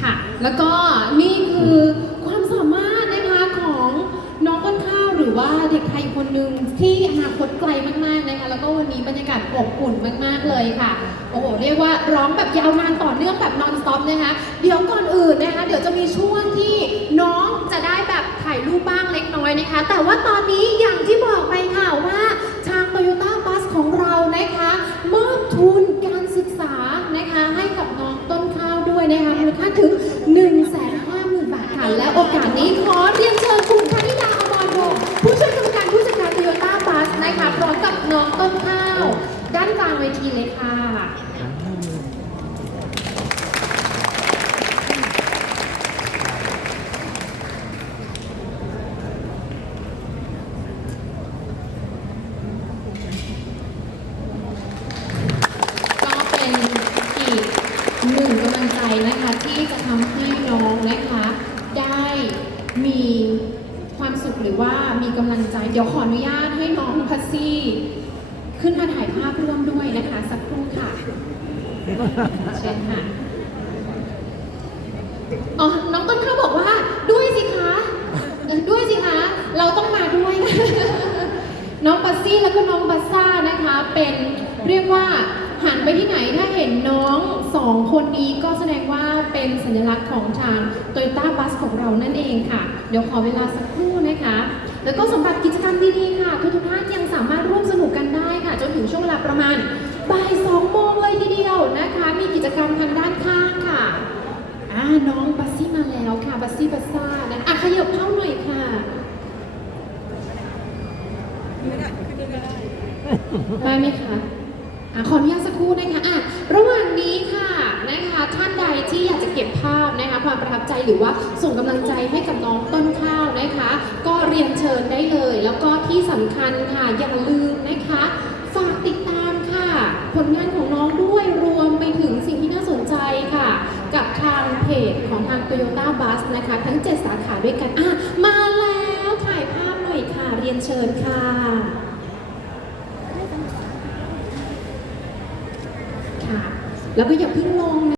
ค่ะ แล้วก็นี่คือความสามารถนะคะของน้องต้นข้าวหรือว่าเด็กไทยคนหนึ่งที่อนาคตไกลมากๆนะคะ แล้วก็วันนี้บรรยากาศอบอุ่นมากๆเลยค่ะ โอ้โห เรียกว่าร้องแบบยาวนานต่อเนื่องแบบ non stop นะคะ เดี๋ยวก่อนอื่นนะคะ เดี๋ยวจะมีช่วงที่น้องจะได้แบบถ่ายรูปบ้างเล็กน้อยนะคะ แต่ว่าตอนนี้ เวทีเลยค่ะก็เป็นอีกหนึ่งกำลังใจนะคะที่จะทำให้น้องนะคะ ได้มีความสุขหรือว่ามีกำลังใจ เดี๋ยวขออนุญาตให้น้องพัซซี่ ขึ้นมาถ่ายภาพร่วมด้วยนะคะ สักครู่ค่ะ เชิญค่ะ อ๋อ น้องต้นข้าวบอกว่า ด้วยสิคะ ด้วยสิคะ เราต้องมาด้วย น้องปัสซี่แล้วก็น้องบัสซ่านะคะ เป็นเรียกว่าหันไปที่ไหนถ้าเห็นน้องสองคนนี้ก็แสดงว่าเป็นสัญลักษณ์ของทาง Toyota Bus ของเรานั่นเองค่ะ เดี๋ยวขอเวลาสักครู่นะคะ แล้วก็สำหรับกิจกรรมดีๆค่ะ ทุกๆท่านยังสามารถร่วมสนุกกันได้ค่ะ จนถึงช่วงเวลาประมาณบ่ายสองโมงเลยทีเดียวนะคะ มีกิจกรรมทางด้านข้างค่ะอ่าน้องบัสซี่มาแล้วค่ะบัสซี่บัสซ่านะอะขยับเข้าหน่อยค่ะ ได้ไหมคะอะขออนุญาตสักครู่นะคะอะระหว่างนี้ค่ะนะคะท่านใดที่อยากจะเก็บภาพนะคะความประทับใจหรือว่าส่งกำลังใจให้กับน้องต้นข้าวนะคะ ก็เรียนเชิญได้เลย แล้วก็ที่สำคัญค่ะอย่าลืมนะคะ ฝากติดตามค่ะ ผลงานของน้องด้วยรวมไปถึงสิ่งที่น่าสนใจค่ะ กับทางเพจของทาง Toyota Bus นะคะ ทั้ง 7 สาขาด้วยกันอะมา ยนเชิญค่ะ ค่ะ แล้วก็อย่าเพิ่งลงนะ